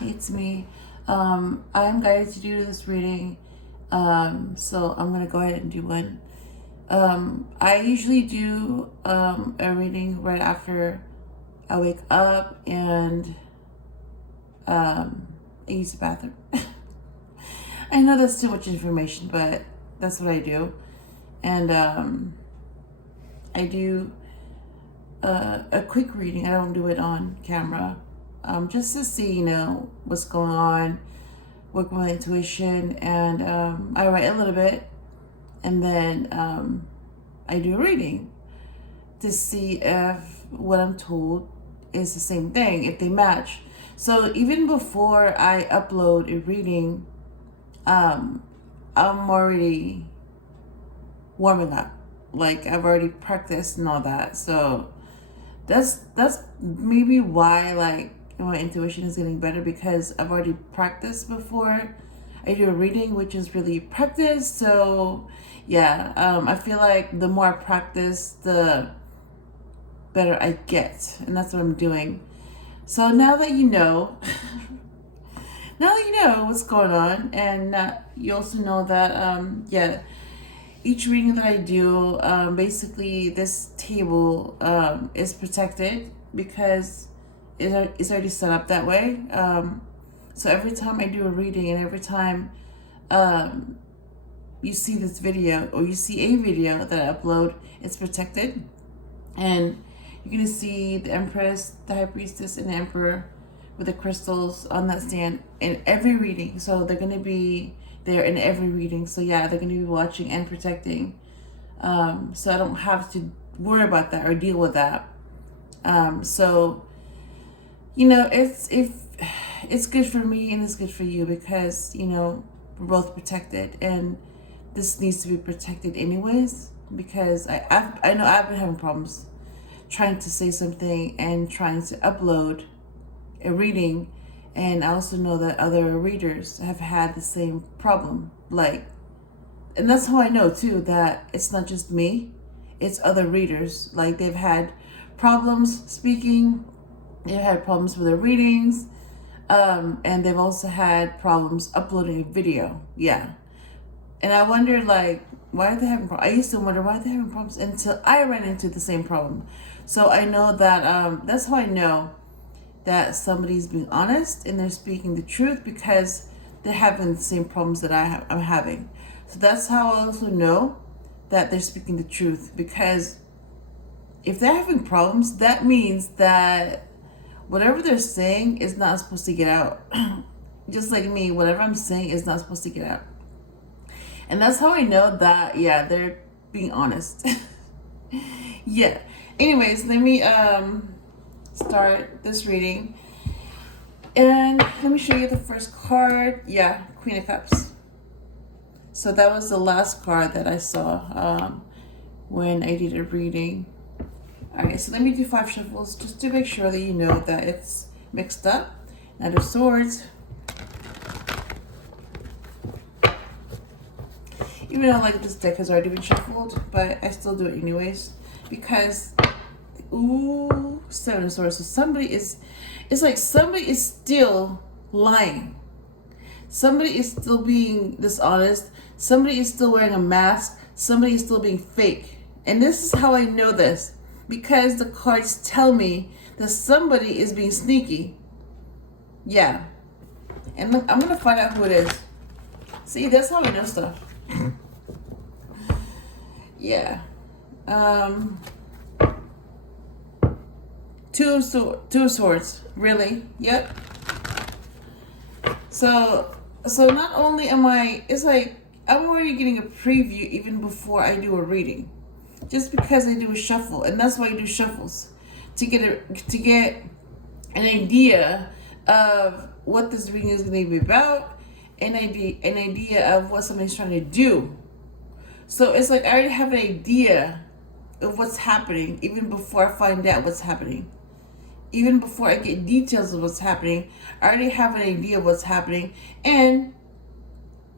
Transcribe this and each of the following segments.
It's me. I'm guided to do this reading, so I'm gonna go ahead and do one. I usually do a reading right after I wake up and I use the bathroom. I know that's too much information, but that's what I do. And I do a quick reading. I don't do it on camera. Just to see, what's going on, work with my intuition, and I write a little bit, and then I do a reading to see if what I'm told is the same thing, if they match. So even before I upload a reading, I'm already warming up. Like, I've already practiced and all that. So that's maybe why, like, my intuition is getting better, because I've already practiced before I do a reading, which is really practice. So yeah, I feel like the more I practice, the better I get, and that's what I'm doing. So now that you know what's going on, and you also know that each reading that I do, basically this table is protected because it's already set up that way. So every time I do a reading, and every time you see this video, or you see a video that I upload, it's protected. And you're going to see the Empress, the High Priestess, and the Emperor with the crystals on that stand in every reading. So they're going to be there in every reading. So yeah, they're going to be watching and protecting. So I don't have to worry about that or deal with that. So it's good for me and it's good for you, because we're both protected, and this needs to be protected anyways, because I know I've been having problems trying to say something and trying to upload a reading, and I also know that other readers have had the same problem, and that's how I know too that it's not just me, it's other readers. Like, they've had problems speaking, they've had problems with their readings, and they've also had problems uploading a video. Yeah. And I wondered, why are they having problems? I used to wonder why they're having problems until I ran into the same problem. So I know that that's how I know that somebody's being honest and they're speaking the truth, because they're having the same problems that I'm having. So that's how I also know that they're speaking the truth, because if they're having problems, that means that whatever they're saying is not supposed to get out. Just like me, whatever I'm saying is not supposed to get out. And that's how I know that, yeah, they're being honest. Yeah. Anyways, let me start this reading. And let me show you the first card. Yeah, Queen of Cups. So that was the last card that I saw when I did a reading. Alright, so let me do 5 shuffles just to make sure that you know that it's mixed up. Knight of Swords. Even though this deck has already been shuffled, but I still do it anyways, because ooh, 7 of Swords. So it's like somebody is still lying. Somebody is still being dishonest. Somebody is still wearing a mask. Somebody is still being fake. And this is how I know this, because the cards tell me that somebody is being sneaky. Yeah. And look, I'm going to find out who it is. See, that's how we know stuff. Yeah. Two of Swords. Really? Yep. So not only am it's like I'm already getting a preview even before I do a reading, just because I do a shuffle, and that's why I do shuffles, to get an idea of what this reading is going to be about, an idea of what somebody's trying to do. So it's like I already have an idea of what's happening even before I find out what's happening. Even before I get details of what's happening, I already have an idea of what's happening. And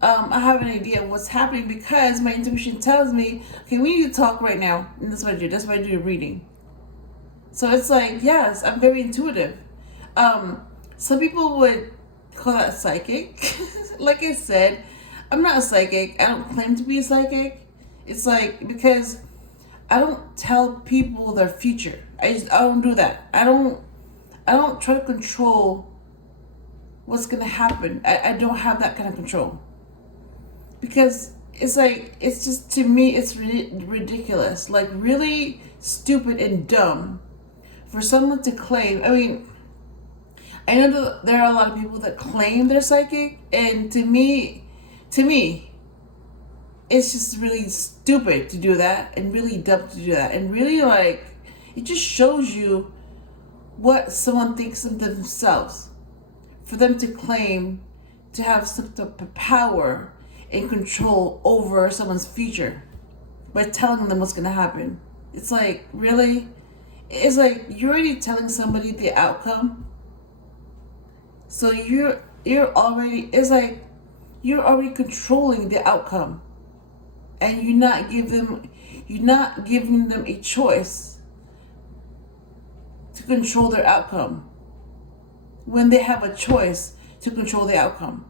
I have an idea of what's happening because my intuition tells me, okay, we need to talk right now. And that's what I do. That's why I do the reading. So it's like, yes, I'm very intuitive. Some people would call that psychic. Like I said, I'm not a psychic. I don't claim to be a psychic. It's like, because I don't tell people their future. I don't do that. I don't try to control what's gonna happen. I don't have that kind of control. Because it's like, it's just, to me, it's ridiculous. Like, really stupid and dumb for someone to claim. I mean, I know that there are a lot of people that claim they're psychic, and to me, it's just really stupid to do that, and really dumb to do that, and really, like, it just shows you what someone thinks of themselves, for them to claim to have some type of power and control over someone's future by telling them what's going to happen. It's like, really? It's like, you're already telling somebody the outcome. So you're already, it's like, you're already controlling the outcome. And you're not giving them a choice to control their outcome. When they have a choice to control the outcome.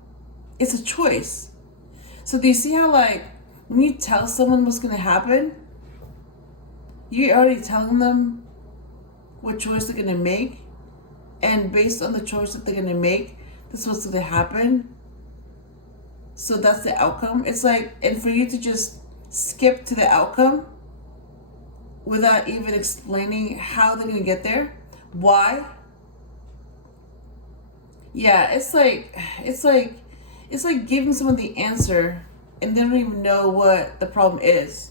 It's a choice. So do you see how, like, when you tell someone what's going to happen, you're already telling them what choice they're going to make, and based on the choice that they're going to make, that's what's going to happen. So that's the outcome. It's like, and for you to just skip to the outcome without even explaining how they're going to get there, why? Yeah, it's like giving someone the answer and they don't even know what the problem is.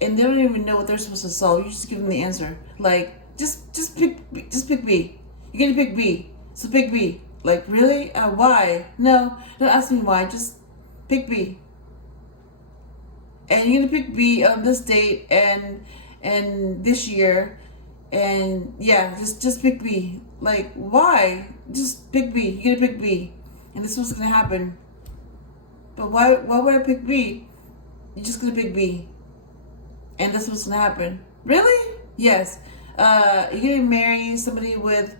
And they don't even know what they're supposed to solve. You just give them the answer. Like, just pick B. You're gonna pick B. So pick B. Like, really? Why? No, don't ask me why. Just pick B. And you're gonna pick B on this date and this year. And yeah, just pick B. Like, why? Just pick B. You're gonna pick B. And this is what's gonna happen. But why would I pick B? You're just gonna pick B. And that's what's gonna happen. Really? Yes. You're gonna marry somebody with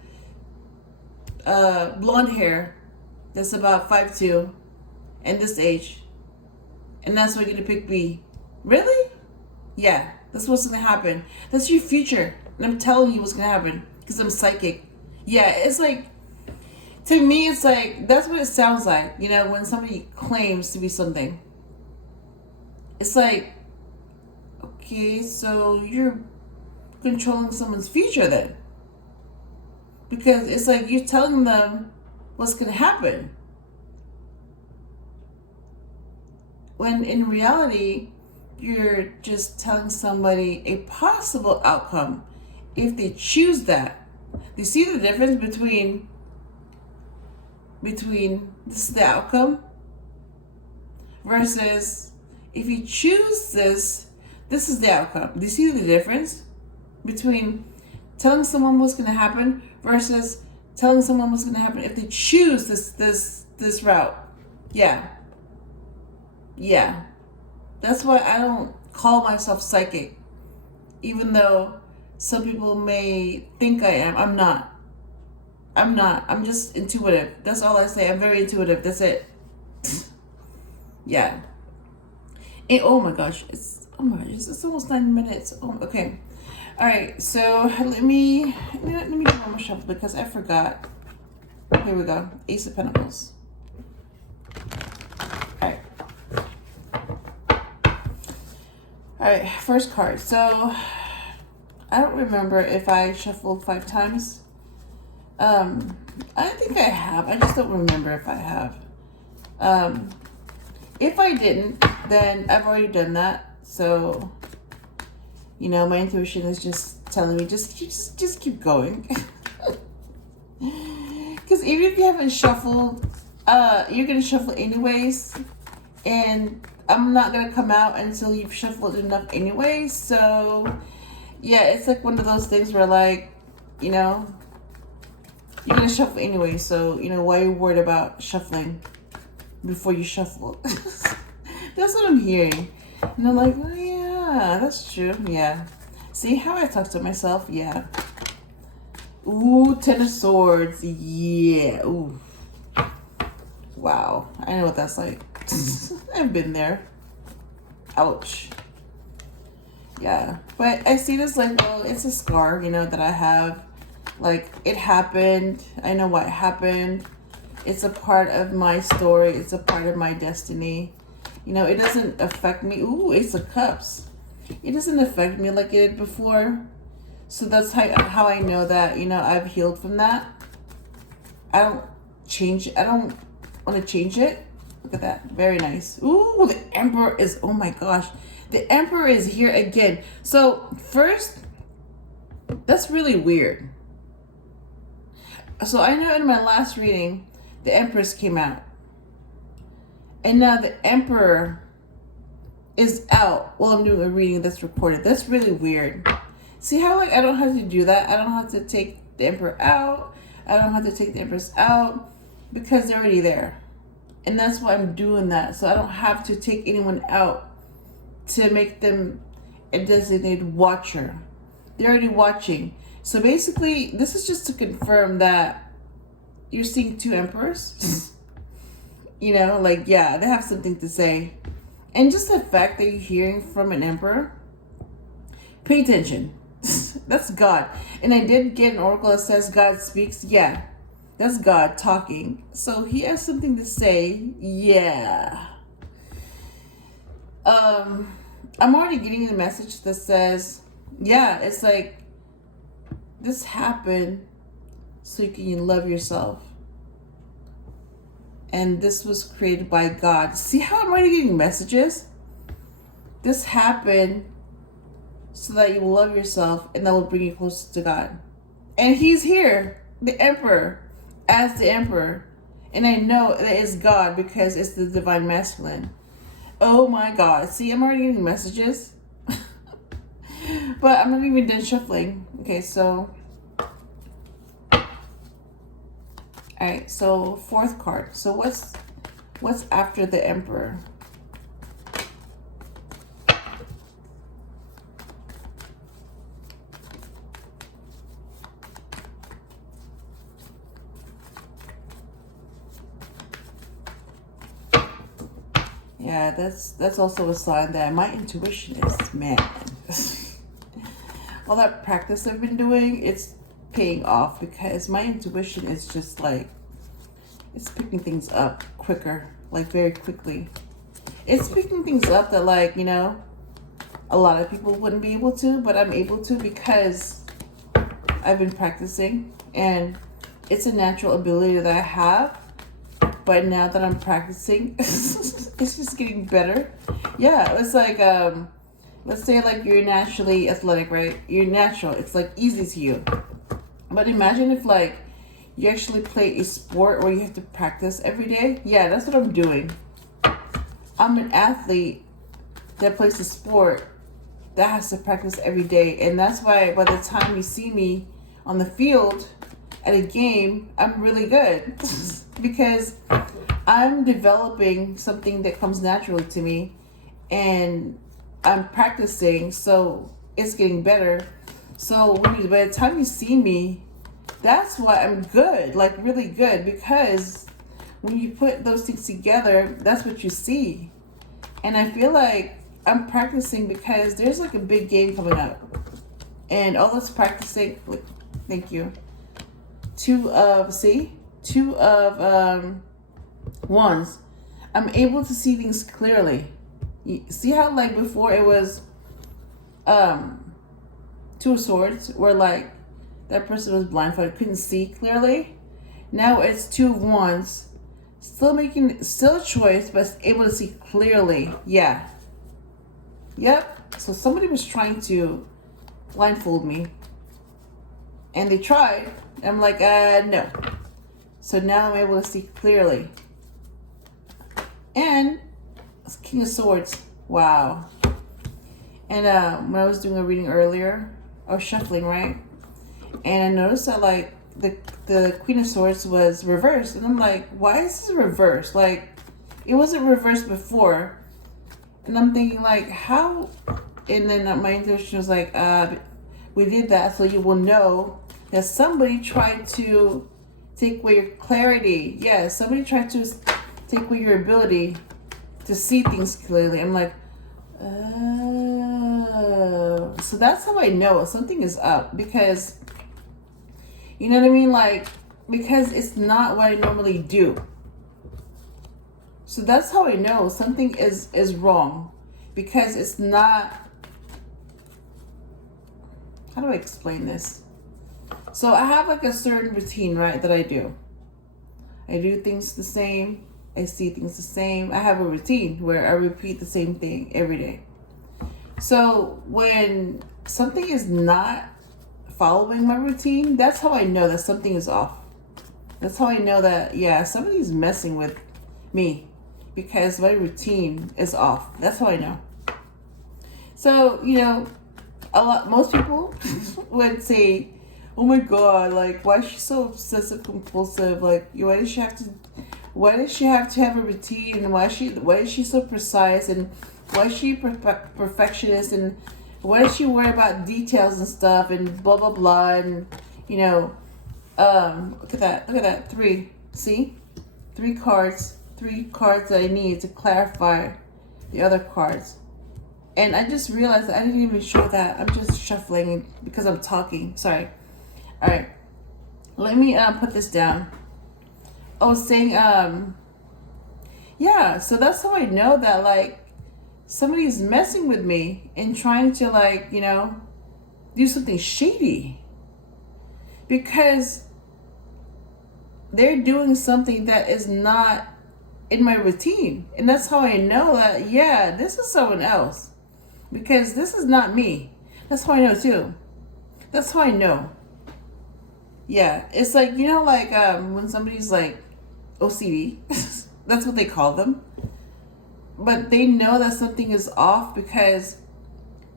blonde hair that's about 5'2" and this age. And that's why you're gonna pick B. Really? Yeah, that's what's gonna happen. That's your future. And I'm telling you what's gonna happen. Because I'm psychic. Yeah, it's like, to me, it's like, that's what it sounds like, you know, when somebody claims to be something. It's like, okay, so you're controlling someone's future then. Because it's like you're telling them what's going to happen. When in reality, you're just telling somebody a possible outcome if they choose that. Do you see the difference between this is the outcome versus if you choose this is the outcome? Do you see the difference between telling someone what's going to happen versus telling someone what's going to happen if they choose this route? Yeah. That's why I don't call myself psychic, even though some people may think I am. I'm not. I'm just intuitive. That's all I say. I'm very intuitive. That's it. Yeah. And, oh my gosh, it's almost 9 minutes. Oh, okay. All right. So let me do one more shuffle because I forgot. Here we go. Ace of Pentacles. All right. First card. So I don't remember if I shuffled 5 times. I think I have. I just don't remember if I have. If I didn't, then I've already done that. So, you know, my intuition is just telling me just keep going. Because even if you haven't shuffled, you're gonna shuffle anyways, and I'm not gonna come out until you've shuffled enough anyways. So, yeah, it's like one of those things where, like, you know, you're gonna shuffle anyway, so, you know, why are you worried about shuffling before you shuffle? That's what I'm hearing. And I'm like, oh yeah, that's true. Yeah. See how I talk to myself? Yeah. Ooh, 10 of Swords. Yeah. Ooh. Wow, I know what that's like. I've been there. Ouch. Yeah, but I see this like, well, it's a scar, you know, that I have. Like, it happened. I know what happened. It's a part of my story. It's a part of my destiny. You know, it doesn't affect me. Ooh, Ace of Cups. It doesn't affect me like it did before. So that's how I know that, you know, I've healed from that. I don't change it. I don't want to change it. Look at that. Very nice. Ooh, the Emperor is, oh my gosh. The Emperor is here again. So first, that's really weird. So I know in my last reading, the Empress came out. And now the Emperor is out while I'm doing a reading that's recorded. That's really weird. See how like I don't have to do that? I don't have to take the Emperor out. I don't have to take the Empress out because they're already there. And that's why I'm doing that. So I don't have to take anyone out to make them a designated watcher. They're already watching. So basically, this is just to confirm that you're seeing two emperors. You know, like, yeah, they have something to say. And just the fact that you're hearing from an emperor, pay attention. That's God. And I did get an oracle that says God speaks. Yeah, that's God talking. So he has something to say. Yeah. I'm already getting the message that says, yeah, it's like, this happened so you can love yourself. And this was created by God. See how I'm already getting messages? This happened so that you will love yourself and that will bring you closer to God. And he's here, the Emperor, as the Emperor. And I know that it's God because it's the Divine Masculine. Oh my God. See, I'm already getting messages. But I'm not even done shuffling. Okay, so. Alright, so fourth card. So what's after the Emperor? Yeah, that's also a sign that my intuition is, man. All that practice I've been doing, it's paying off because my intuition is just like, it's picking things up quicker, like very quickly. It's picking things up that, like, you know, a lot of people wouldn't be able to, but I'm able to because I've been practicing, and it's a natural ability that I have. But now that I'm practicing, it's just getting better. Yeah, it's like, let's say like you're naturally athletic, right? You're natural. It's like easy to you. But imagine if like you actually play a sport where you have to practice every day. Yeah, that's what I'm doing. I'm an athlete that plays a sport that has to practice every day. And that's why by the time you see me on the field at a game, I'm really good. Because I'm developing something that comes naturally to me. And I'm practicing, so it's getting better. So by the time you see me, that's why I'm good, like really good, because when you put those things together, that's what you see. And I feel like I'm practicing because there's like a big game coming up. And all this practicing, thank you. Two of wands. I'm able to see things clearly. You see how like before it was Two of Swords, where like that person was blindfolded, couldn't see clearly. Now it's Two of Wands, still a choice, but able to see clearly. Yeah. Yep. So somebody was trying to blindfold me, and they tried. I'm like, no. So now I'm able to see clearly. And King of Swords. Wow. And when I was doing a reading earlier, I was shuffling, right? And I noticed that like the Queen of Swords was reversed. And I'm like, why is this reversed? Like, it wasn't reversed before. And I'm thinking like, how? And then my intuition was like, we did that so you will know that somebody tried to take away your clarity. Yeah, somebody tried to take away your ability to see things clearly. I'm like, oh. So that's how I know something is up, because, you know what I mean? Like, because it's not what I normally do. So that's how I know something is wrong, because it's not, how do I explain this? So I have like a certain routine, right, that I do. I do things the same. I see things the same. I have a routine where I repeat the same thing every day. So when something is not following my routine, that's how I know that something is off. That's how I know that, yeah, somebody's messing with me, because my routine is off. That's how I know. So, you know, most people would say, oh my God, like, why is she so obsessive compulsive? Like, why does she have to have a routine? And why is she so precise? And why is she perfectionist? And why does she worry about details and stuff and blah, blah, blah? And, you know, look at that. 3. See? 3 cards that I need to clarify the other cards. And I just realized that I didn't even show that. I'm just shuffling because I'm talking. Sorry. All right. Let me put this down. I was saying, yeah, so that's how I know that, like, somebody's messing with me and trying to, like, you know, do something shady, because they're doing something that is not in my routine. And that's how I know that, yeah, this is someone else, because this is not me. That's how I know too. That's how I know. Yeah, it's like, you know, like when somebody's like OCD, that's what they call them. But they know that something is off because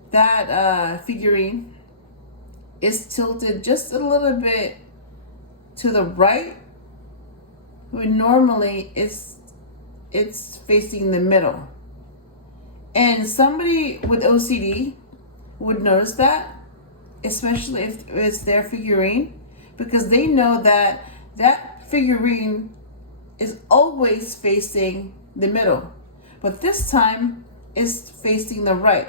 that figurine is tilted just a little bit to the right, when normally it's facing the middle. And somebody with OCD would notice that, especially if it's their figurine, because they know that that figurine is always facing the middle, but this time it's facing the right.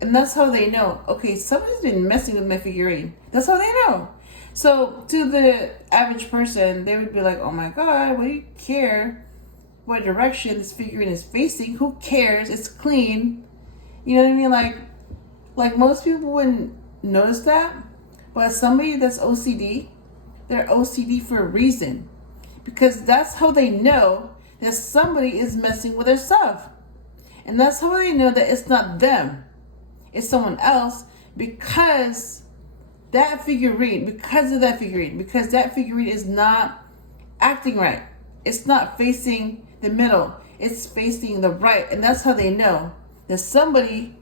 And that's how they know, okay, somebody's been messing with my figurine. That's how they know. So to the average person, they would be like, oh my God, what do you care what direction this figurine is facing? Who cares? It's clean. You know what I mean? Like most people wouldn't notice that, but somebody that's OCD, they're OCD for a reason, because that's how they know that somebody is messing with their stuff. And that's how they know that it's not them, it's someone else, because that figurine is not acting right. It's not facing the middle, it's facing the right. And that's how they know that somebody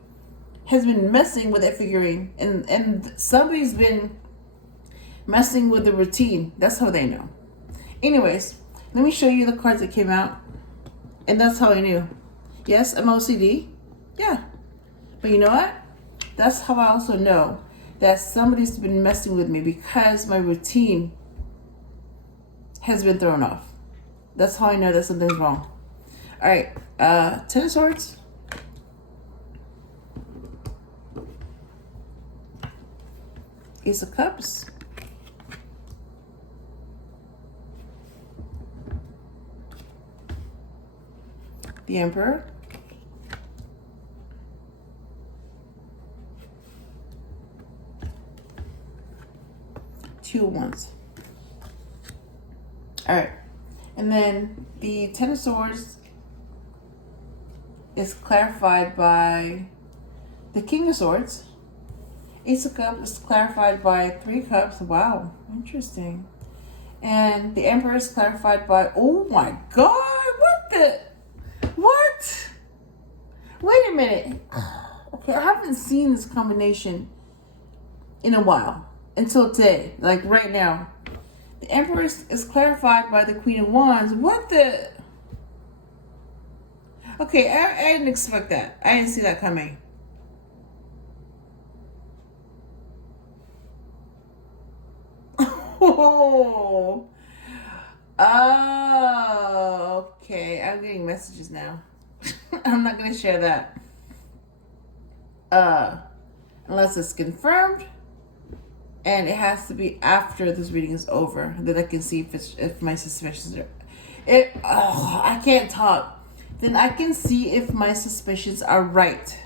has been messing with that figurine, and somebody's been messing with the routine. That's how they know. Anyways, let me show you the cards that came out, and that's how I knew. Yes, I'm OCD. Yeah. But you know what? That's how I also know that somebody's been messing with me, because my routine has been thrown off. That's how I know that something's wrong. All right. 10 of Swords. Ace of Cups. The Emperor. Two of Wands. All right. And then the 10 of Swords is clarified by the King of Swords. Ace of Cups is clarified by 3 Cups. Wow, interesting. And the Emperor is clarified by, oh my God, what? Wait a minute. Okay, I haven't seen this combination in a while, until today, like right now. The Emperor is clarified by the Queen of Wands. What the? Okay, I didn't expect that. I didn't see that coming. Oh, Okay, I'm getting messages now. I'm not gonna share that. Unless it's confirmed, and it has to be after this reading is over that I can see if my suspicions are. I can't talk. Then I can see if my suspicions are right,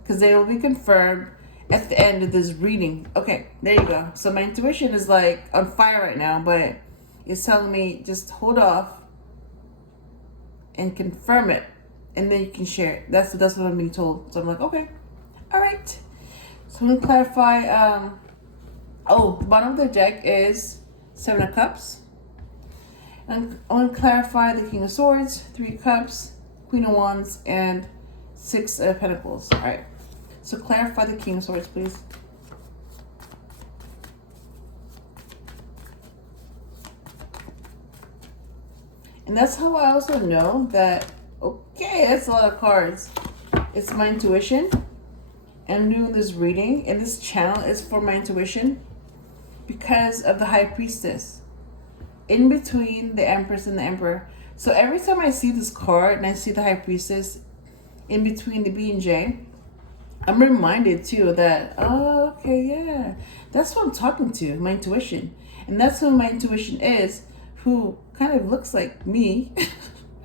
because they will be confirmed at the end of this reading. Okay, there you go. So my intuition is like on fire right now, but it's telling me just hold off and confirm it, and then you can share it. That's what I'm being told. So I'm like, okay, all right. So I'm gonna clarify. The bottom of the deck is 7 of Cups. And I want to clarify the King of Swords, 3 Cups, Queen of Wands, and 6 of Pentacles. All right. So clarify the King of Swords, please. And that's how I also know that, okay, that's a lot of cards. It's my intuition. And I'm doing this reading, and this channel is for my intuition because of the High Priestess. In between the Empress and the Emperor. So every time I see this card and I see the High Priestess in between the B and J, I'm reminded too that, oh, okay, yeah, that's what I'm talking to, my intuition. And that's who my intuition is, who kind of looks like me.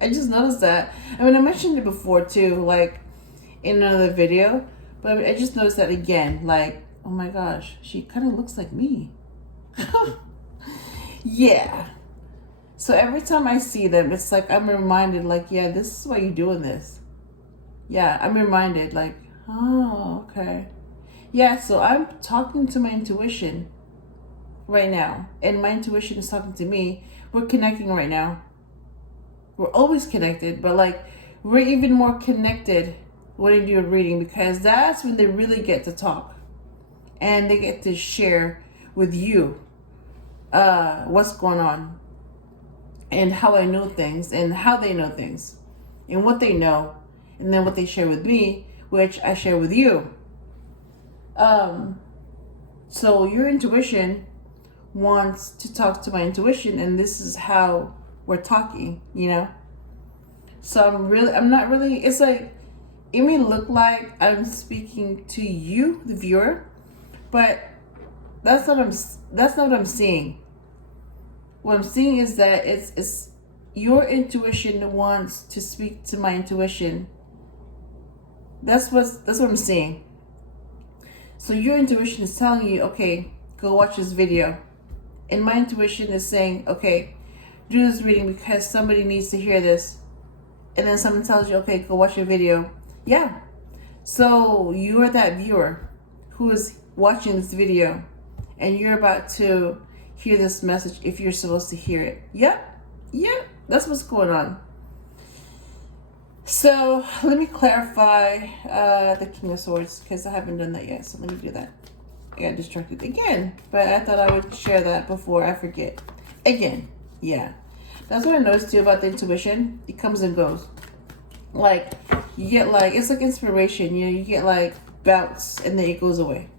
I just noticed that. I mean, I mentioned it before too, like in another video, but I just noticed that again, like, oh my gosh, she kind of looks like me. Yeah. So every time I see them, it's like I'm reminded, like, yeah, this is why you're doing this. Yeah, I'm reminded, like, oh, okay. Yeah, so I'm talking to my intuition right now, and my intuition is talking to me. We're connecting right now. We're always connected, but like we're even more connected when I do a reading, because that's when they really get to talk and they get to share with you what's going on and how I know things and how they know things and what they know, and then what they share with me, which I share with you. So your intuition wants to talk to my intuition, and this is how we're talking, you know? So I'm not really, it's like, it may look like I'm speaking to you, the viewer, but that's not what I'm seeing. What I'm seeing is that it's your intuition wants to speak to my intuition. That's what I'm seeing. So your intuition is telling you, okay, go watch this video. And my intuition is saying, okay, do this reading because somebody needs to hear this. And then someone tells you, okay, go watch a video. Yeah. So you are that viewer who is watching this video, and you're about to hear this message if you're supposed to hear it. Yep. That's what's going on. So let me clarify the King of Swords, because I haven't done that yet. So let me do that. I got distracted again, but I thought I would share that before I forget. Again, yeah. That's what I noticed too about the intuition. It comes and goes. Like, you get like, it's like inspiration, you know, you get like bouts and then it goes away.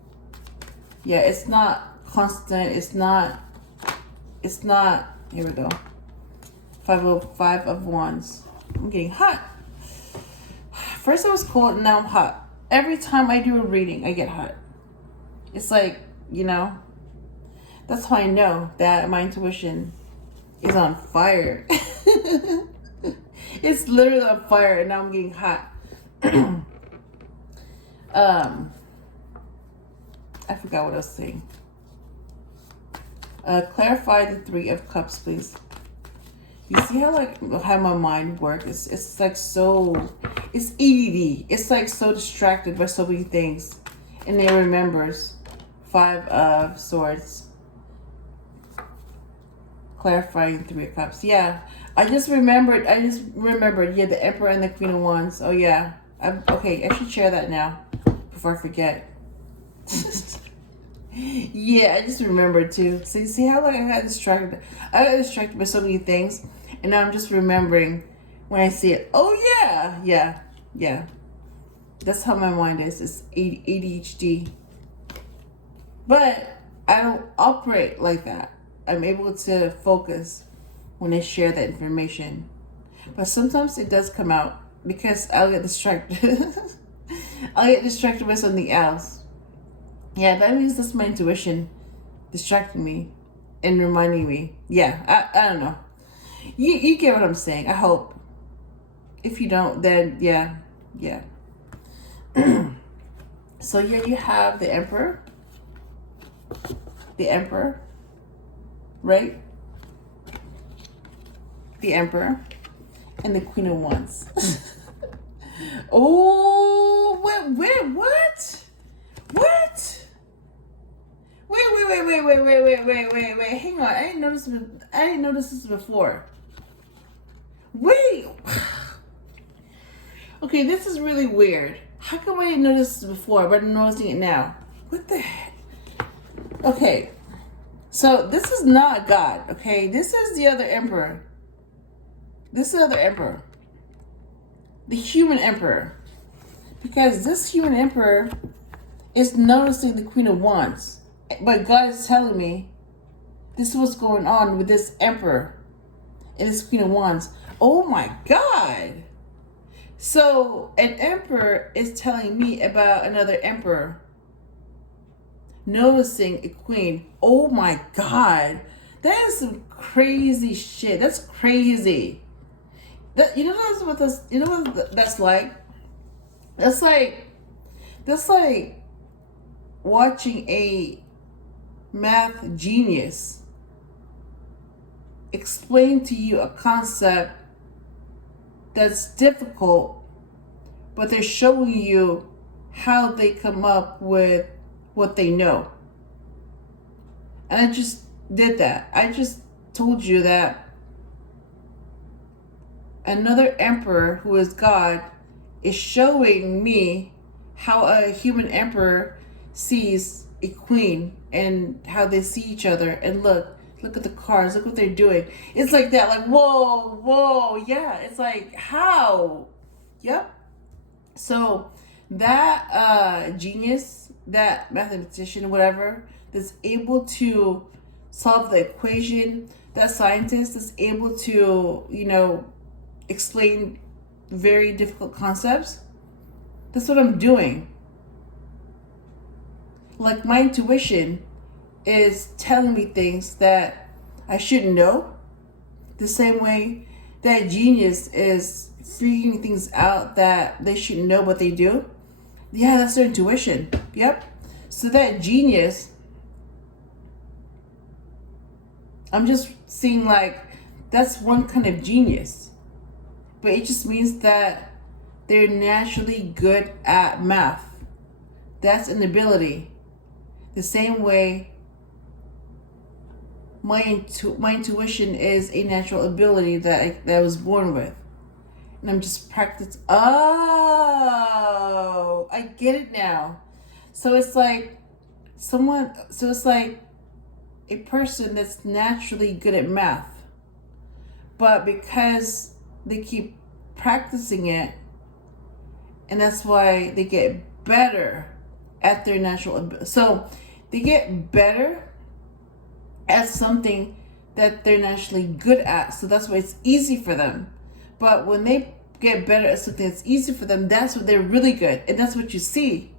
Yeah, it's not constant. It's not, here we go. 5 of Wands. I'm getting hot. First I was cold, now I'm hot. Every time I do a reading, I get hot. It's like, you know, that's how I know that my intuition is on fire. It's literally on fire, and now I'm getting hot. I forgot what I was saying. Clarify the 3 of Cups, please. You see how my mind works? It's like so, it's ADD. It's like so distracted by so many things, and it remembers. 5 of Swords. Clarifying 3 of Cups. Yeah, I just remembered. Yeah, the Emperor and the Queen of Wands. Oh yeah. Okay, I should share that now before I forget. Yeah, I just remembered too. So you see how like I got distracted? I got distracted by so many things, and now I'm just remembering when I see it. Oh yeah. That's how my mind is. It's ADHD. But I don't operate like that. I'm able to focus when I share that information. But sometimes it does come out because I'll get distracted. I'll get distracted by something else. Yeah, that means that's my intuition distracting me and reminding me. Yeah, I don't know. You get what I'm saying, I hope. If you don't, then yeah. So here you have the Emperor. The Emperor. Right? The Emperor. And the Queen of Wands. Oh, what? What? Wait. Hang on. I didn't notice this before. Wait. Okay, this is really weird. How come I didn't notice this before, but I'm noticing it now? What the heck? Okay. So this is not God, okay? This is the other Emperor. The human Emperor. Because this human Emperor is noticing the Queen of Wands. But God is telling me this is what's going on with this Emperor and this Queen of Wands. Oh my God. So an Emperor is telling me about another Emperor noticing a Queen. Oh my God. That is some crazy shit. That's crazy. That, you know what that's like? That's like watching a math genius explain to you a concept that's difficult, but they're showing you how they come up with what they know. And I just did that. I just told you that another Emperor, who is God, is showing me how a human Emperor sees a Queen and how they see each other. And look at the cards, look what they're doing. It's like that, like whoa, yeah. It's like, how? Yep. So that genius, that mathematician, whatever, that's able to solve the equation, that scientist that's able to, explain very difficult concepts, that's what I'm doing. Like, my intuition is telling me things that I shouldn't know, the same way that genius is figuring things out that they shouldn't know, but they do. Yeah, that's their intuition. Yep. So that genius, I'm just seeing like that's one kind of genius, but it just means that they're naturally good at math. That's an ability. The same way my intuition is a natural ability that I was born with. And I'm just practicing. Oh, I get it now. So it's like a person that's naturally good at math, but because they keep practicing it, and that's why they get better at their natural ability. So they get better at something that they're naturally good at. So that's why it's easy for them. But when they get better at something that's easy for them, that's what they're really good. And that's what you see.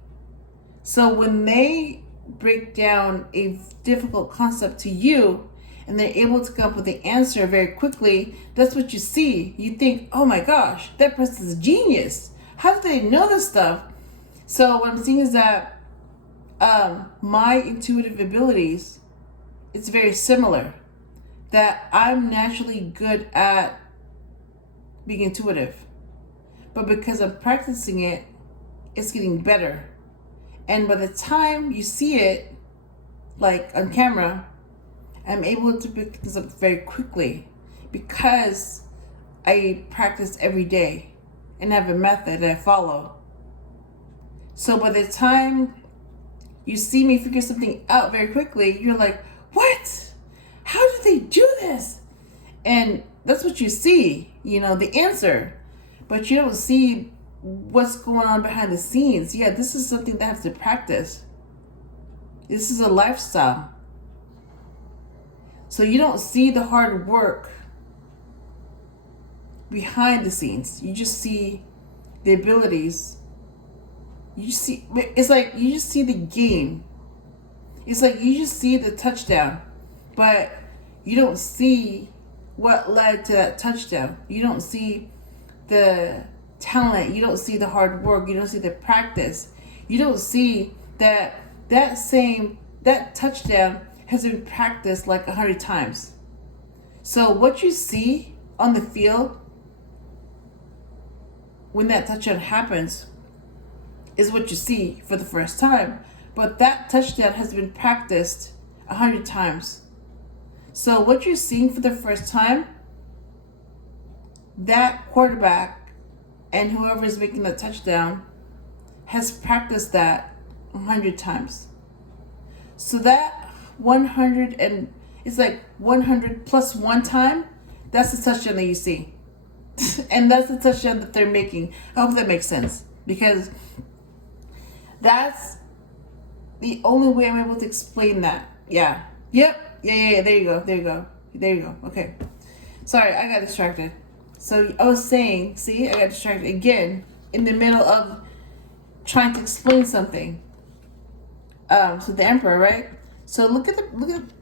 So when they break down a difficult concept to you and they're able to come up with the answer very quickly, that's what you see. You think, oh my gosh, that person's a genius. How do they know this stuff? So what I'm seeing is that my intuitive abilities, it's very similar. That I'm naturally good at being intuitive. But because I'm practicing it, it's getting better. And by the time you see it, like on camera, I'm able to pick things up very quickly because I practice every day and have a method that I follow. So by the time you see me figure something out very quickly, you're like, what? How did they do this? And that's what you see, the answer. But you don't see what's going on behind the scenes. Yeah, this is something that I have to practice. This is a lifestyle. So you don't see the hard work behind the scenes. You just see the abilities. It's like you just see the game. It's like you just see the touchdown, but you don't see what led to that touchdown. You don't see the talent. You don't see the hard work. You don't see the practice. You don't see that touchdown has been practiced like 100 times. So what you see on the field when that touchdown happens is what you see for the first time. But that touchdown has been practiced 100 times. So what you're seeing for the first time, that quarterback and whoever is making the touchdown has practiced that 100 times. So that 100 and it's like 100 plus one time, that's the touchdown that you see. And that's the touchdown that they're making. I hope that makes sense, because that's the only way I'm able to explain that. Yeah. Yep. Yeah. There you go. Okay. Sorry, I got distracted. So I was saying, see, I got distracted again in the middle of trying to explain something. So the emperor, right? So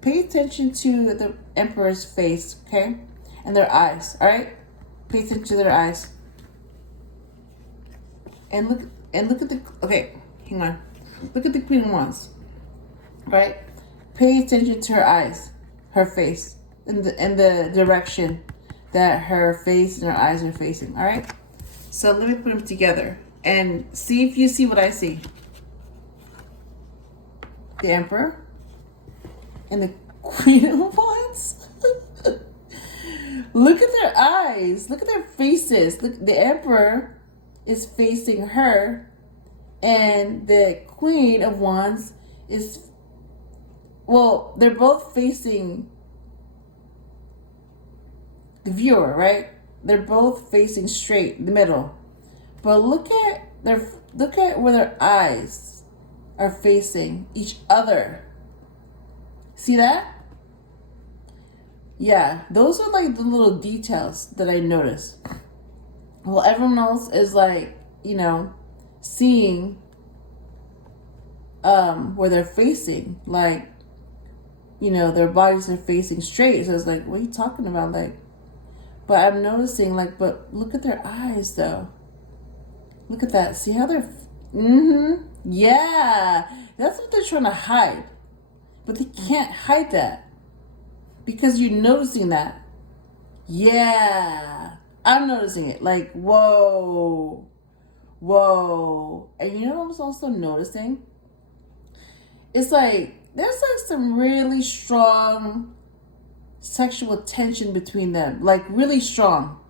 pay attention to the emperor's face, okay? And their eyes, all right? Pay attention to their eyes. And look at hang on. Look at the Queen of Wands, right? Pay attention to her eyes, her face, in the direction that her face and her eyes are facing, all right? So let me put them together and see if you see what I see. The Emperor and the Queen of Wands. Look at their eyes. Look at their faces. Look, the Emperor is facing her, and the Queen of Wands is, well, they're both facing the viewer, right? They're both facing straight in the middle. But look at where their eyes are facing each other. See that? Yeah, those are like the little details that I noticed. Well, everyone else is like, seeing where they're facing, like, their bodies are facing straight. So it's like, what are you talking about? Like, but I'm noticing, like, but look at their eyes though. Look at that. See how they're, yeah, that's what they're trying to hide. But they can't hide that because you're noticing that. Yeah, I'm noticing it. Like, whoa. And you know what I was also noticing? It's like, there's like some really strong sexual tension between them. Like really strong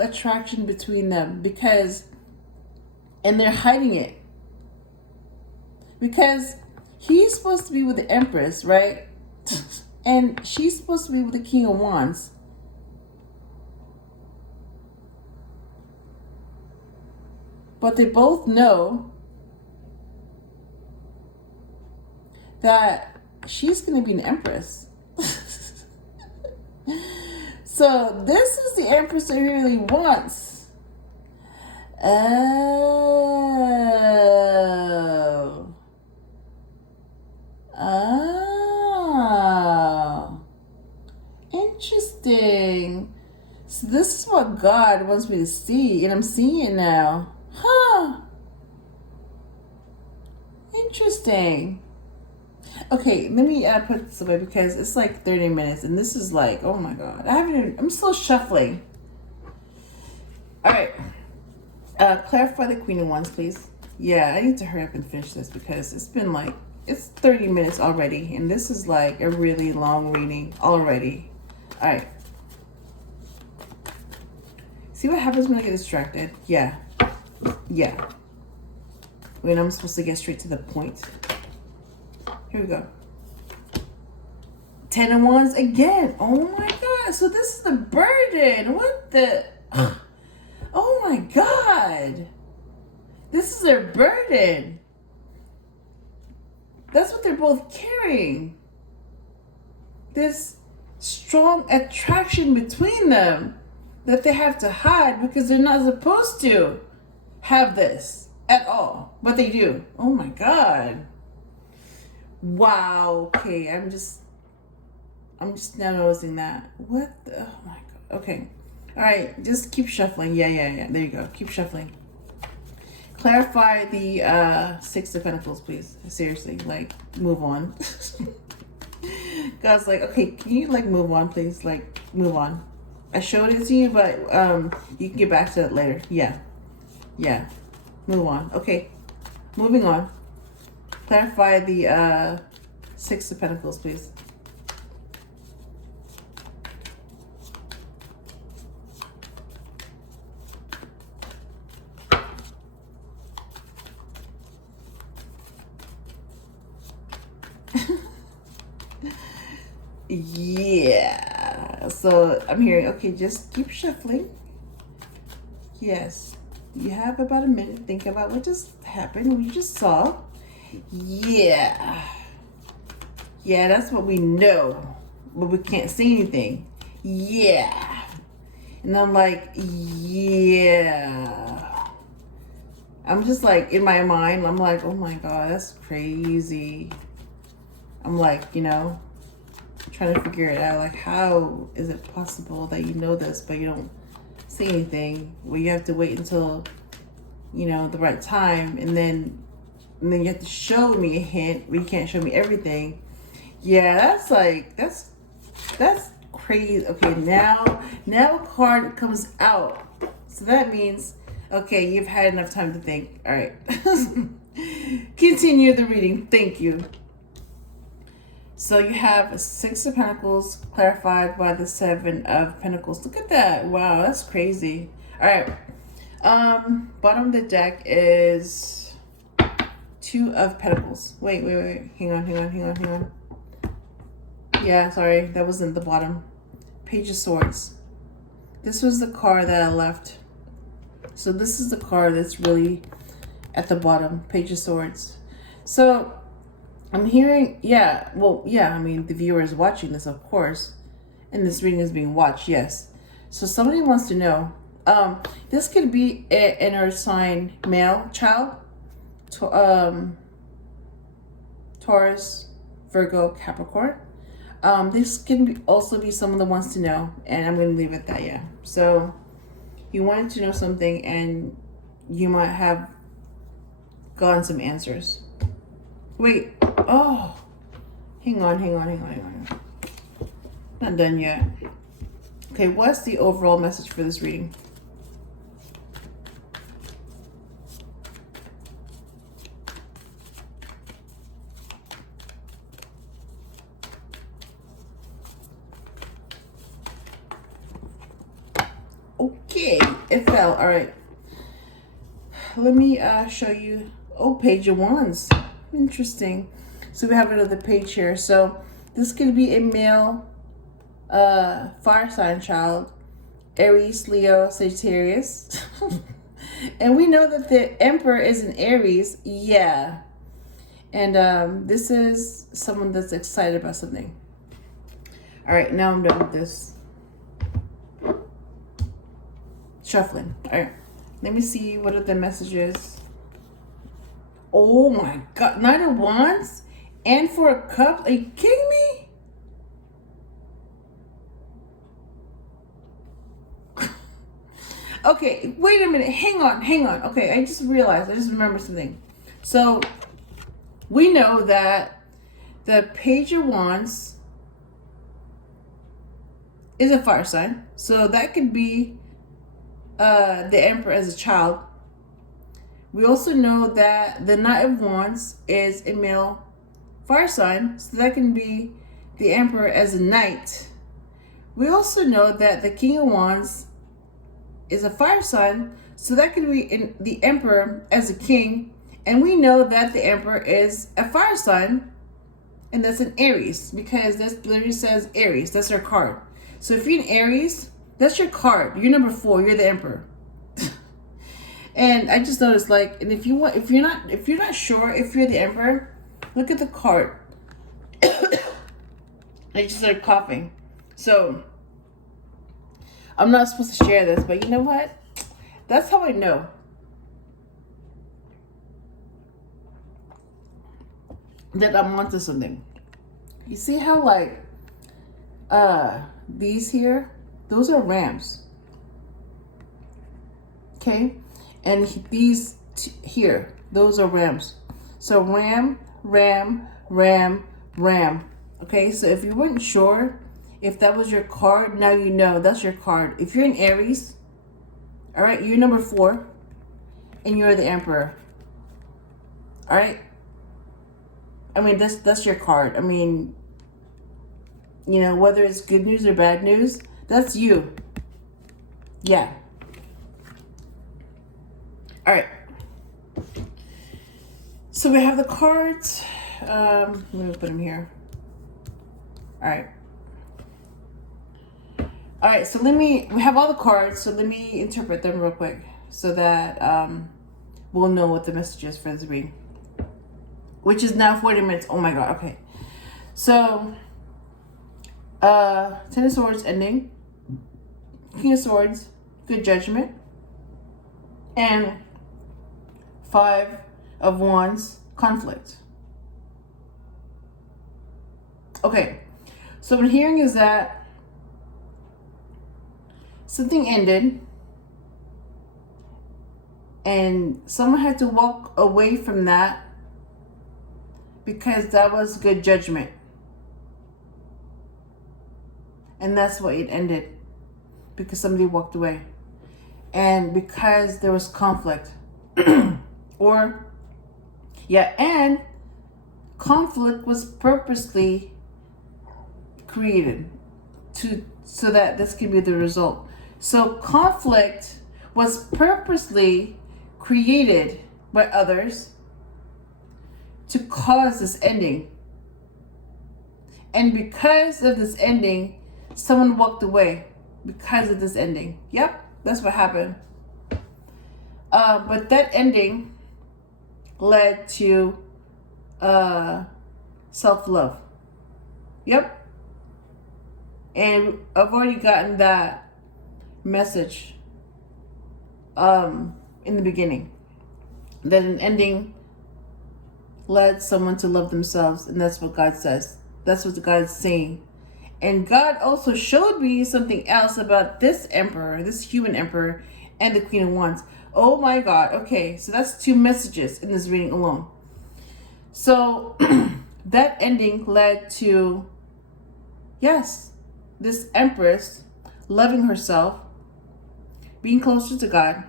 attraction between them, and they're hiding it. Because he's supposed to be with the Empress, right? And she's supposed to be with the King of Wands. But they both know that she's going to be an Empress. So this is the Empress that he really wants. Oh. Interesting. So this is what God wants me to see, and I'm seeing it now. Huh. Interesting. Okay, let me put this away because it's like 30 minutes, and this is like, oh my God. I'm still shuffling. All right. Clarify the Queen of Wands, please. Yeah, I need to hurry up and finish this because it's 30 minutes already, and this is like a really long reading already. All right. See what happens when I get distracted? Yeah. When I'm supposed to get straight to the point. Here we go. 10 of Wands again. Oh my God. So this is the burden. What the... Oh my God. This is their burden. That's what they're both carrying. This strong attraction between them that they have to hide because they're not supposed to have this at all, but they do. Oh my God. Wow. Okay, I'm just now noticing that. What the, oh my God. Okay. All right, just keep shuffling. Yeah. There you go. Keep shuffling. Clarify the Six of Pentacles, please. Seriously, like, move on. God's like, okay, can you like move on, please? Like, move on. I showed it to you, but you can get back to it later. Yeah. Move on. Okay, moving on. Clarify the Six of Pentacles, please. Yeah, so I'm hearing, okay, just keep shuffling. Yes, you have about a minute. Think about what just happened, what you just saw. Yeah, that's what we know, but we can't see anything. Yeah, and I'm like, yeah. I'm just like, in my mind, I'm like, oh my God, that's crazy. I'm like, you know, trying to figure it out, like, how is it possible that you know this but you don't say anything? Well, you have to wait until, you know, the right time, and then you have to show me a hint, but you can't show me everything. Yeah, that's like, that's crazy. Okay, now a card comes out, so that means, okay, you've had enough time to think. All right. Continue the reading. Thank you. So you have Six of Pentacles clarified by the Seven of Pentacles. Look at that. Wow, that's crazy. All right. Bottom of the deck is Two of Pentacles. Wait. Hang on. Yeah, sorry. That wasn't the bottom. Page of Swords. This was the card that I left. So this is the card that's really at the bottom. Page of Swords. So I'm hearing, I mean, the viewer is watching this, of course, and this reading is being watched, yes. So somebody wants to know, this could be an earth sign male child, Taurus, Virgo, Capricorn. This can also be someone that wants to know, and I'm going to leave it at that, yeah. So you wanted to know something, and you might have gotten some answers. Wait. Oh, hang on. Not done yet. Okay, what's the overall message for this reading? Okay, it fell. All right. Let me show you. Oh, Page of Wands. Interesting. So we have another page here. So this could be a male fire sign child, Aries, Leo, Sagittarius. And we know that the Emperor is in Aries. Yeah. And this is someone that's excited about something. All right, now I'm done with this. Shuffling. All right. Let me see what are the messages. Oh my God. Knight of Wands and Four of Cups. Are you kidding me? Okay, wait a minute. Hang on. Okay, I just remembered something. So we know that the Page of Wands is a fire sign. So that could be the Emperor as a child. We also know that the Knight of Wands is a male fire sign, so that can be the Emperor as a knight. We also know that the King of Wands is a fire sign, so that can be the Emperor as a king. And we know that the Emperor is a fire sign, and that's an Aries, because this literally says Aries. That's their card. So if you're an Aries, that's your card. You're number 4. You're the Emperor. And I just noticed, like, and if you're not sure if you're the Emperor, look at the card. I just started coughing. So I'm not supposed to share this, but you know what? That's how I know. That I'm onto something. You see how like these here, those are rams. Okay? And these here, those are rams. So ram, ram, ram, ram. Okay, so if you weren't sure if that was your card, now you know that's your card. If you're in Aries, all right, you're number 4 and you're the Emperor. All right? I mean, that's your card. I mean, you know, whether it's good news or bad news, that's you. Yeah. All right. So we have the cards. Let me put them here. All right. All right, so we have all the cards, so let me interpret them real quick so that we'll know what the message is for this reading, which is now 40 minutes. Oh my God, okay. So, 10 of Swords ending, King of Swords, good judgment, and 5 of Wands, conflict. Okay, so what I'm hearing is that something ended and someone had to walk away from that because that was good judgment. And that's why it ended, because somebody walked away. And because there was conflict. And conflict was purposely created so that this could be the result. So conflict was purposely created by others to cause this ending. And because of this ending, someone walked away because of this ending. Yep, that's what happened. But that ending led to self-love. Yep. And I've already gotten that message in the beginning, that an ending led someone to love themselves, and that's what God says. That's what God is saying. And God also showed me something else about this emperor, this human emperor, and the Queen of Wands. Oh my God. Okay, so that's 2 messages in this reading alone. So that ending led to, yes, this Empress loving herself, being closer to God,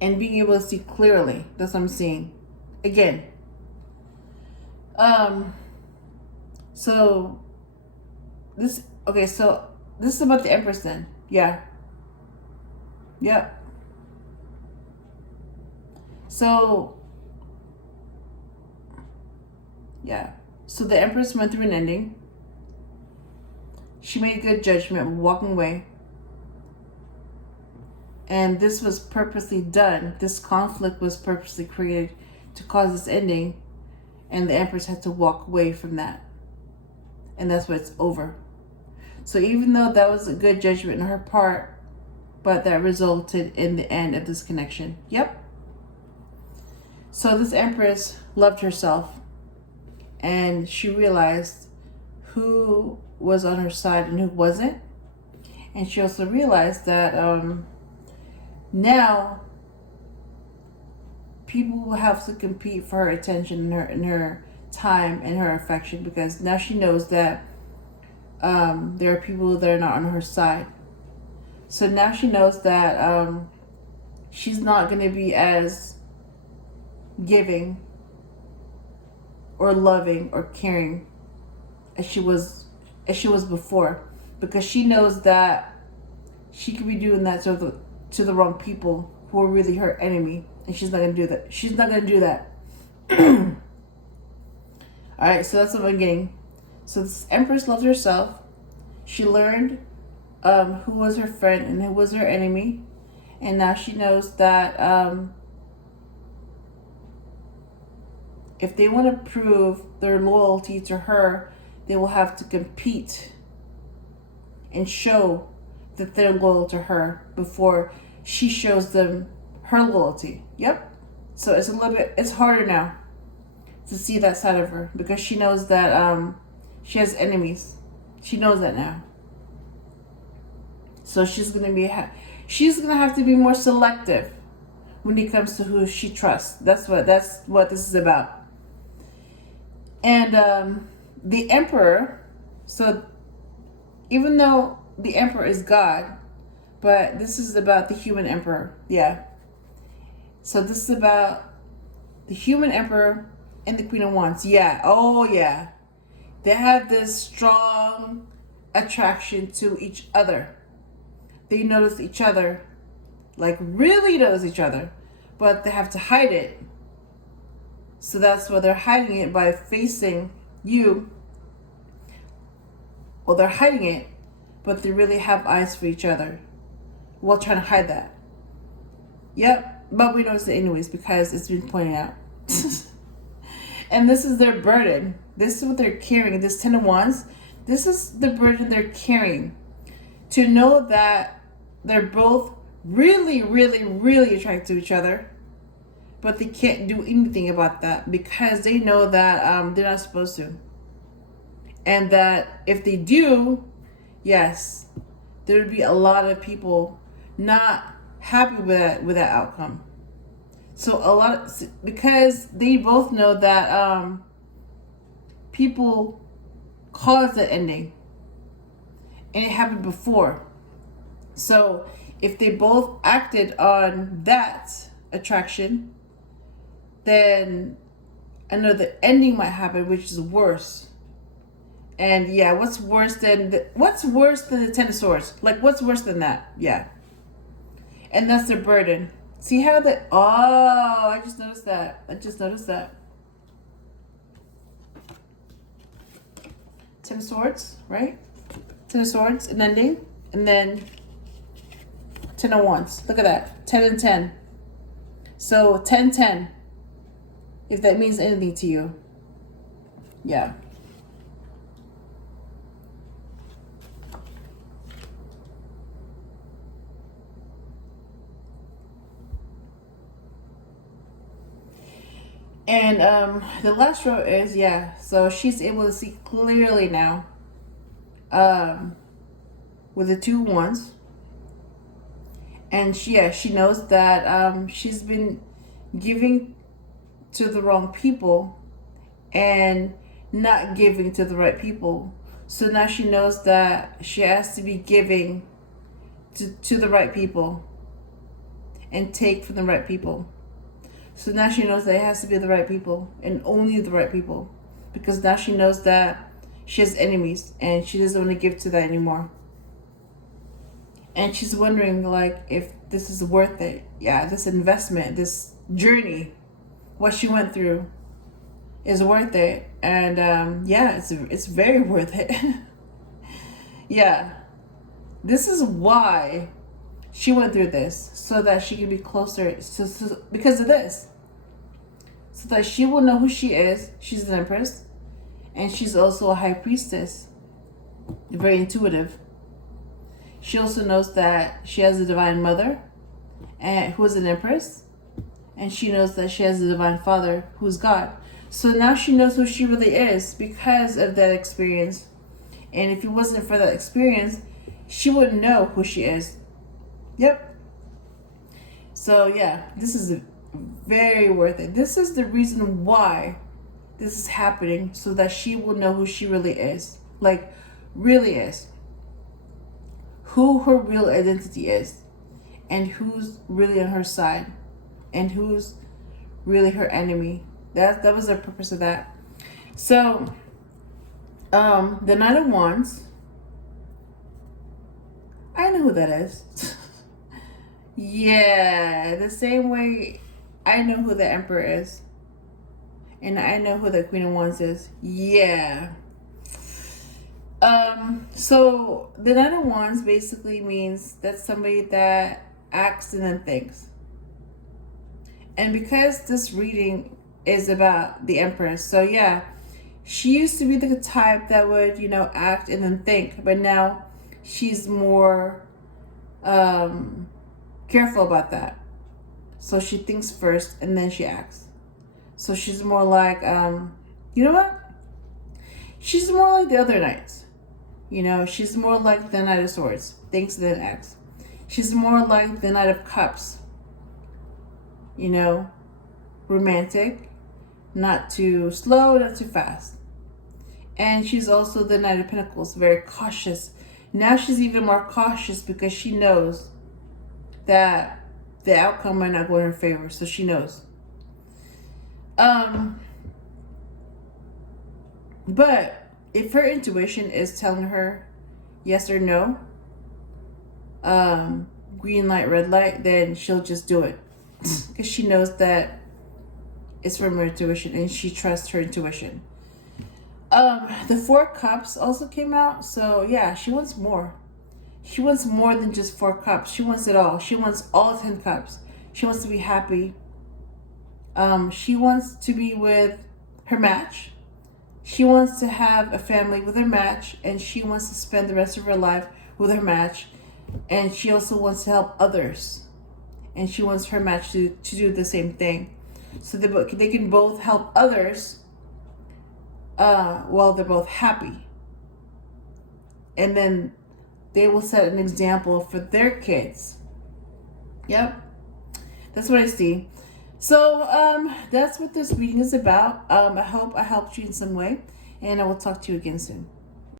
and being able to see clearly. That's what I'm seeing. Again. So this is about the Empress then. Yeah. Yep. So yeah. So the Empress went through an ending. She made a good judgment walking away. And this was purposely done. This conflict was purposely created to cause this ending. And the Empress had to walk away from that. And that's why it's over. So even though that was a good judgment on her part, but that resulted in the end of this connection. Yep. So this Empress loved herself. And she realized who was on her side and who wasn't. And she also realized that now people will have to compete for her attention and her time and her affection, because now she knows that there are people that are not on her side. So now she knows that she's not going to be as giving or loving or caring as she was before, because she knows that she could be doing that to the wrong people who are really her enemy, and she's not going to do that. She's not going to do that. All right, so that's what I'm getting. So this Empress loved herself. She learned who was her friend and who was her enemy, and now she knows that if they want to prove their loyalty to her, they will have to compete and show that they're loyal to her before she shows them her loyalty. Yep. So it's a little bit, it's harder now to see that side of her because she knows that she has enemies. She knows that now. So she's gonna have to be more selective when it comes to who she trusts. That's what this is about. And the Emperor. So even though the Emperor is God, but this is about the human Emperor. Yeah. So this is about the human Emperor and the Queen of Wands. Yeah. Oh yeah. They have this strong attraction to each other. They notice each other, like really notice each other, but they have to hide it. So that's why they're hiding it by facing you. Well, they're hiding it, but they really have eyes for each other while trying to hide that. Yep, but we notice it anyways because it's been pointed out. And this is their burden. This is what they're carrying. This 10 of Wands, this is the burden they're carrying. To know that they're both really, really, really attracted to each other, but they can't do anything about that because they know that they're not supposed to. And that if they do, yes, there would be a lot of people not happy with that outcome. So because they both know that people caused that ending, and it happened before. So if they both acted on that attraction, then another ending might happen, which is worse. And yeah, what's worse than the 10 of Swords? Like, what's worse than that? Yeah. And that's their burden. See how I just noticed that. 10 of Swords, right? 10 of Swords, an ending, and then 10 of Wands. Look at that. 10 and 10. So 10, 10. If that means anything to you. Yeah. And the last row is, yeah, so she's able to see clearly now with the 2 Wands. And she knows that she's been giving to the wrong people and not giving to the right people. So now she knows that she has to be giving to the right people and take from the right people. So now she knows that it has to be the right people and only the right people, because now she knows that she has enemies and she doesn't want to give to that anymore. And she's wondering, like, if this is worth it. Yeah, this investment, this journey, what she went through is worth it. And yeah, it's very worth it. Yeah, this is why she went through this, so that she can be closer because of this. So that she will know who she is. She's an Empress. And she's also a High Priestess. Very intuitive. She also knows that she has a Divine Mother, and who is an Empress. And she knows that she has a Divine Father, who's God. So now she knows who she really is because of that experience. And if it wasn't for that experience, she wouldn't know who she is. Yep. So yeah, this is very worth it. This is the reason why this is happening, so that she will know who she really is. Like, really is. Who her real identity is. And who's really on her side. And who's really her enemy. That was the purpose of that. So, the Knight of Wands. I know who that is. Yeah, the same way I know who the Emperor is. And I know who the Queen of Wands is. Yeah. So the Knight of Wands basically means that's somebody that acts and then thinks. And because this reading is about the Empress, so yeah, she used to be the type that would, act and then think, but now she's more careful about that. So she thinks first and then she acts. So she's more like, you know what? She's more like the other knights. You know, she's more like the Knight of Swords. Thinks then acts. She's more like the Knight of Cups. You know, romantic, not too slow, not too fast. And she's also the Knight of Pentacles, very cautious. Now she's even more cautious because she knows that the outcome might not go in her favor. So she knows. But if her intuition is telling her yes or no, green light, red light, then she'll just do it. Because she knows that it's from her intuition and she trusts her intuition. The 4 cups also came out. So yeah, she wants more. She wants more than just 4 cups. She wants it all. She wants all 10 cups. She wants to be happy. She wants to be with her match. She wants to have a family with her match, and she wants to spend the rest of her life with her match. And she also wants to help others. And she wants her match to do the same thing. So they can both help others while they're both happy. And then they will set an example for their kids. Yep. That's what I see. So that's what this reading is about. I hope I helped you in some way. And I will talk to you again soon.